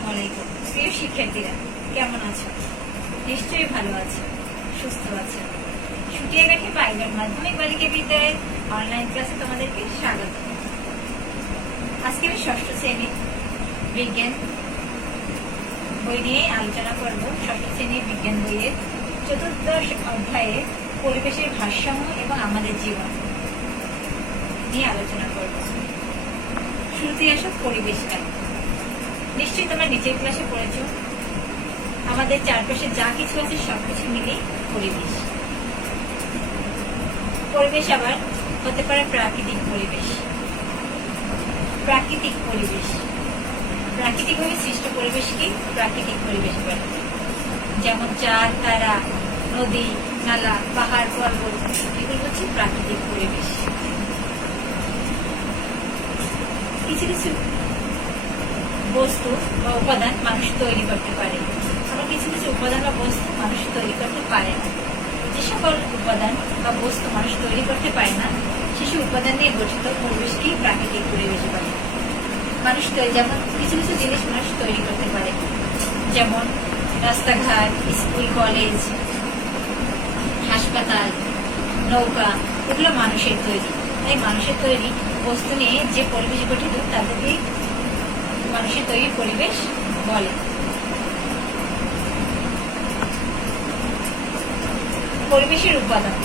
আসসালামু আলাইকুম প্রিয় শিক্ষার্থীরা, কেমন আছো? নিশ্চয়ই ভালো আছো, সুস্থ আছো। সুটিয়াঘাটি পাইলট মাধ্যমিক বালিকা বিদ্যালয়ের অনলাইন ক্লাসে তোমাদেরকে স্বাগত। আজকে আমি ষষ্ঠ শ্রেণীর বিজ্ঞান বই নিয়ে আলোচনা করব। ষষ্ঠ শ্রেণীর বিজ্ঞান বইয়ের চতুর্দশ অধ্যায়ে পরিবেশের ভারসাম্য এবং আমাদের জীবন নিয়ে আলোচনা করব। শুরুতে আসো পরিবেশটা। নিশ্চয়ই তোমরা নিচের ক্লাসে পড়েছো, আমাদের চারপাশে যা কিছু আছে সবকিছু মিলেই পরিবেশ। পরিবেশ আবার হতে পারে প্রাকৃতিক পরিবেশ, প্রাকৃতিক পরিবেশ, প্রাকৃতিকভাবে সৃষ্ট পরিবেশকে প্রাকৃতিক পরিবেশ বলে। যেমন চাঁদ, তারা, নদী, নালা, পাহাড়, পর্বত, এগুলো হচ্ছে প্রাকৃতিক পরিবেশ। কিছু কিছু বস্তু বা উপাদান মানুষ তৈরি করতে পারে, আবার কিছু কিছু উপাদান বা বস্তু মানুষ তৈরি করতে পারে না। যে সকল উপাদান বা বস্তু মানুষ তৈরি করতে পারে না, সেসব উপাদান নিয়ে গঠিত পরিবেশকেই প্রাকৃতিক পরিবেশ বলে। মানুষ যেমন কিছু কিছু জিনিস মানুষ তৈরি করতে পারে, যেমন রাস্তাঘাট, স্কুল, কলেজ, হাসপাতাল, নৌকা, এগুলো মানুষের তৈরি। তাই মানুষের তৈরি বস্তু নিয়ে যে পরিবেশ গঠিত তাদেরকেই মানুষের তৈরি পরিবেশ বলে। পরিবেশের উপাদান,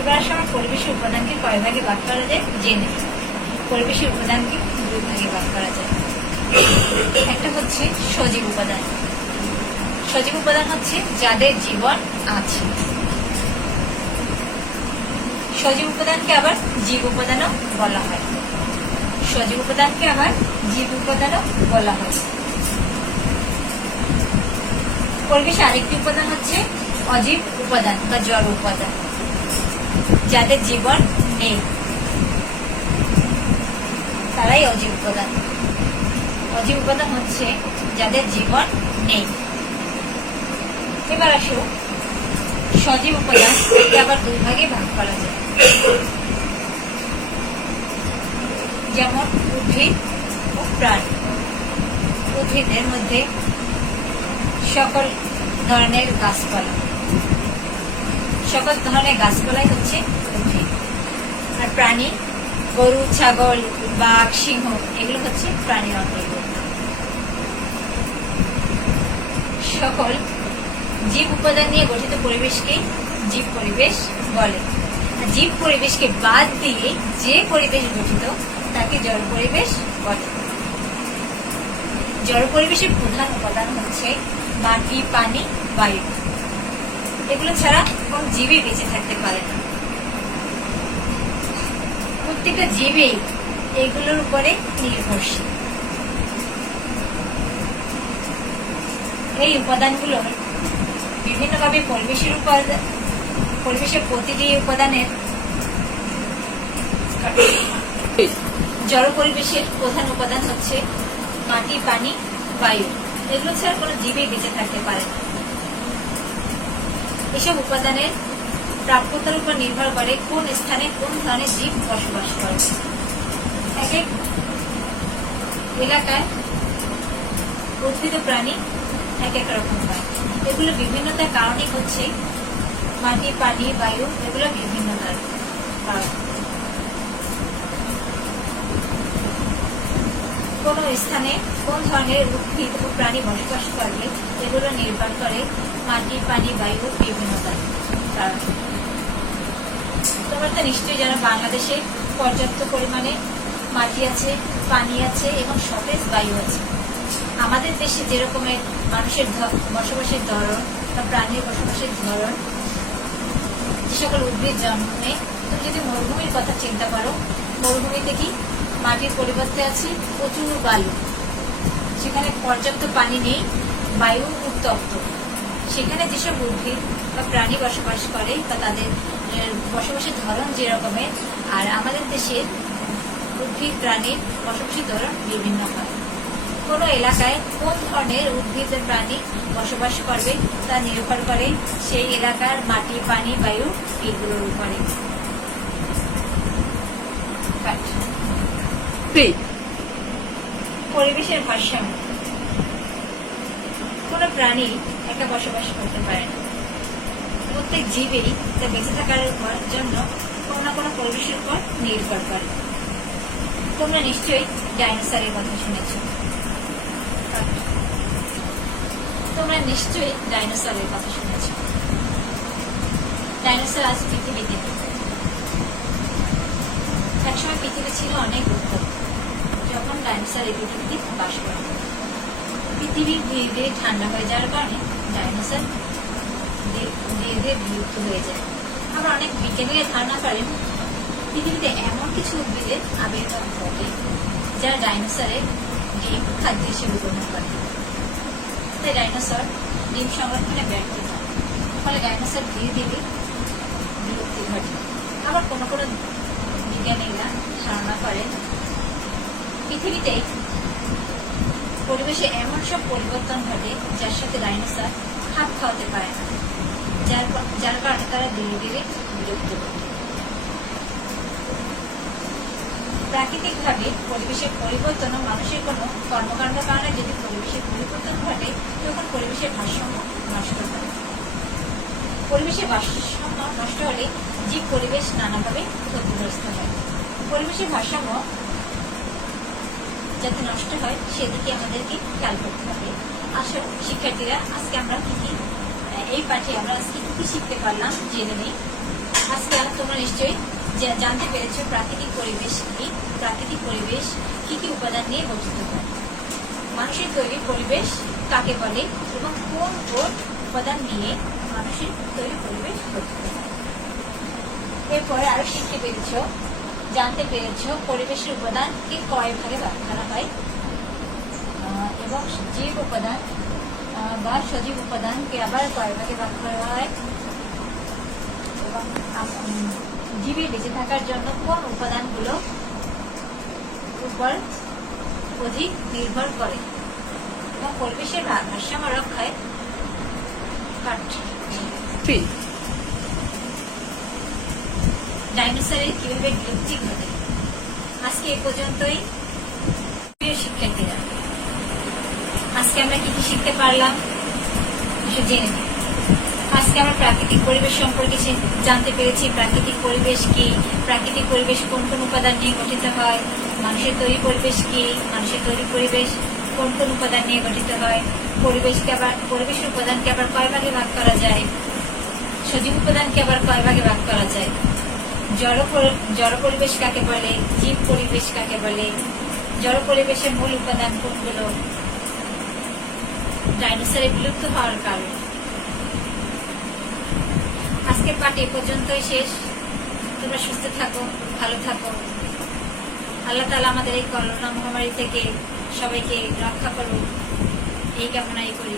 এবার সময় পরিবেশের উপাদানকে কয় ভাগে ভাগ করা যায় জেনে। পরিবেশের উপাদানকে দুই ভাগে ভাগ করা যায়। একটা হচ্ছে সজীব উপাদান। সজীব উপাদান হচ্ছে যাদের জীবন আছে। সজীব উপাদানকে আবার জীব উপাদানও বলা হয়। সজীব উপাদানকে আবার জীব উপাদানও বলা হয়। পরিবেশে আরেকটি উপাদান হচ্ছে অজীব উপাদান বা জড় উপাদান, যাদের জীবন নেই, তারাই অজীব উপাদান। অজীব উপাদান হচ্ছে যাদের জীবন নেই। এবার আসো সজীব উপাদান, আবার দুই ভাগে ভাগ করা যায়। যেমন উদ্ভিদ ও প্রাণী। উদ্ভিদের মধ্যে সকল ধরনের গাছপালা, সকল ধরনের গাছপালাই হচ্ছে উদ্ভিদ। আর প্রাণী, গরু, ছাগল, বাঘ, সিংহ, এগুলো হচ্ছে প্রাণীর অন্তর্গত। সকল জীব উপাদান নিয়ে গঠিত পরিবেশকে জীব পরিবেশ বলে। জীব পরিবেশকে বাদ দিয়ে যে পরিবেশ গঠিত তাকে জড় পরিবেশ বলে। জড় পরিবেশের প্রধান উপাদান হচ্ছে মাটি, পানি, বায়ু। এগুলো ছাড়া কোন জীবই বেঁচে থাকতে পারে না। প্রত্যেকটা জীবেই এগুলোর উপরে নির্ভরশীল। এই উপাদানগুলোর বিভিন্নভাবে পরিবেশের প্রতিটি উপাদানের জড় পরিবেশের প্রধান উপাদান হচ্ছে মাটি, পানি, বায়ু। এগুলো ছাড়া কোনো জীবই বেঁচে থাকতে পারে না। এসব উপাদানের প্রাপ্যতার উপর নির্ভর করে কোন স্থানে কোন ধরনের জীব বসবাস করে। এক এক এলাকায় উদ্ভিদ প্রাণী এক এক রকম হয়। এগুলো বিভিন্নতার কারণে হচ্ছে মাটি, পানি, বায়ু, এগুলো বিভিন্নতার কারণ। কোন স্থানে কোন ধরনের উদ্ভিদ ও প্রাণী বসবাস করবে, এগুলো নির্ভর করে মাটি, পানি, বায়ু বিভিন্নতার কারণ। তোমরা তো নিশ্চয়ই জানো, বাংলাদেশে পর্যাপ্ত পরিমাণে মাটি আছে, পানি আছে এবং সতেজ বায়ু আছে। আমাদের দেশে যেরকমের মানুষের বসবাসের ধরন বা প্রাণীর বসবাসের ধরন, যে সকল উদ্ভিদ জন্মে, তুমি যদি মরুভূমির কথা চিন্তা করো, মরুভূমিতে কি মাটির পরিবর্তে আছে প্রচুর বালু, সেখানে পর্যাপ্ত পানি নেই, বায়ু উত্তপ্ত। সেখানে যেসব উদ্ভিদ বা প্রাণী বসবাস করে বা তাদের বসবাসের ধরন যে রকমের, আর আমাদের দেশের উদ্ভিদ প্রাণীর বসবাসের ধরন বিভিন্ন হয়। কোন এলাকায় কোন ধরনের উদ্ভিদ প্রাণী বসবাস করবে তা নির্ভর করে সেই এলাকার মাটি, পানি, বায়ু এগুলোর উপরে। পরিবেশের ভারসাম্য, কোনো প্রাণী একা বসবাস করতে পারে না। প্রত্যেক জীবেই তা বেঁচে থাকার জন্য কোনো না কোনো পরিবেশের উপর নির্ভর করে। তোমরা নিশ্চয়ই ডাইনোসরের কথা শুনেছ। ডাইনোসর আজ পৃথিবীতে নেই। একসময় পৃথিবী ছিল অনেক উত্তম, যখন ডাইনোসর এই পৃথিবীতে বাস করত। পৃথিবী ধীরে ধীরে ঠান্ডা হয়ে যাওয়ার কারণে ডাইনোসর ধীরে ধীরে বিলুপ্ত হয়ে যায়। আবার অনেক বিজ্ঞানীরা ধারণা করেন পৃথিবীতে এমন কিছু উদ্ভিদের আবির্ভাব ঘটে যারা ডাইনোসরের ডিম খাদ্য হিসেবে গ্রহণ করে। তাই ডাইনোসর ডিম সংরক্ষণে ব্যর্থ হয়, ফলে ডাইনোসর ধীরে ধীরে বিলুপ্তি ঘটে। আবার কোনো কোনো বিজ্ঞানীরা ধারণা করেন পৃথিবীতে পরিবেশে এমন সব পরিবর্তন ঘটে যার সাথে ডাইনোসর খাপ খাওয়াতে পারে না, যার কারণে তারা ধীরে ধীরে বিলুপ্ত ঘটে। প্রাকৃতিকভাবে পরিবেশের পরিবর্তন ও মানুষের কোনো কর্মকাণ্ডের কারণে যদি পরিবেশের পরিবর্তন ঘটে, তখন পরিবেশের ভারসাম্য নষ্ট হয়। পরিবেশের ভারসাম্য নষ্ট হলে জীব পরিবেশ নানাভাবে ক্ষতিগ্রস্ত হয়। পরিবেশের ভারসাম্য যাতে নষ্ট হয় সেদিকে আমাদেরকে খেয়াল করতে হবে। আসো শিক্ষার্থীরা, আজকে আমরা এই পাঠে আমরা আজকে কি শিখতে পারলাম জেনে নেই। আজকে তোমরা নিশ্চয়ই জানতে পেরেছ প্রাকৃতিক পরিবেশ কি, প্রাকৃতিক পরিবেশ কি কি উপাদান নিয়ে গঠিত হয়, মানুষের তৈরি পরিবেশ কাকে বলে এবং কোন কোন উপাদান নিয়ে মানুষের তৈরি পরিবেশ গঠিত হয়। এরপরে আরো জানতে পেরেছ পরিবেশের উপাদানকে কয় ভাগে ভাগ করা হয় এবং জীব উপাদান বা সজীব উপাদানকে আবার কয় ভাগে ভাগ করা হয় এবং জীবের বেঁচে থাকার জন্য কোন উপাদানগুলো উপর অধিক নির্ভর করে এবং পরিবেশের ভারসাম্য রক্ষায় ডাইনোসরের কিভাবে বিলুপ্তি ঘটে। আজকে এ পর্যন্তই। প্রিয় শিক্ষার্থীরা, আজকে আমরা কি কি শিখতে পারলাম জেনে নিই। আজকে আমরা প্রাকৃতিক পরিবেশ সম্পর্কে জানতে পেরেছি। প্রাকৃতিক পরিবেশ কি, প্রাকৃতিক পরিবেশ কোন কোন উপাদান নিয়ে গঠিত হয়, মানুষের তৈরি পরিবেশ কি, মানুষের তৈরি পরিবেশ কোন কোন উপাদান নিয়ে গঠিত হয়, পরিবেশের উপাদানকে আবার কয় ভাগে ভাগ করা যায়, সজীব উপাদানকে আবার কয় ভাগে ভাগ করা যায়, জড় পরিবেশ কাকে বলে, জীব পরিবেশ কাকে বলে, জড় পরিবেশের মূল উপাদান কোনগুলো, ডাইনোসরের বিলুপ্ত হওয়ার কারণ। আজকের পাঠ এ পর্যন্তই শেষ। তোমরা সুস্থ থাকো, ভালো থাকো। আল্লাহ তাআলা আমাদের এই করোনা মহামারী থেকে সবাইকে রক্ষা করুন, এই কামনাই করি।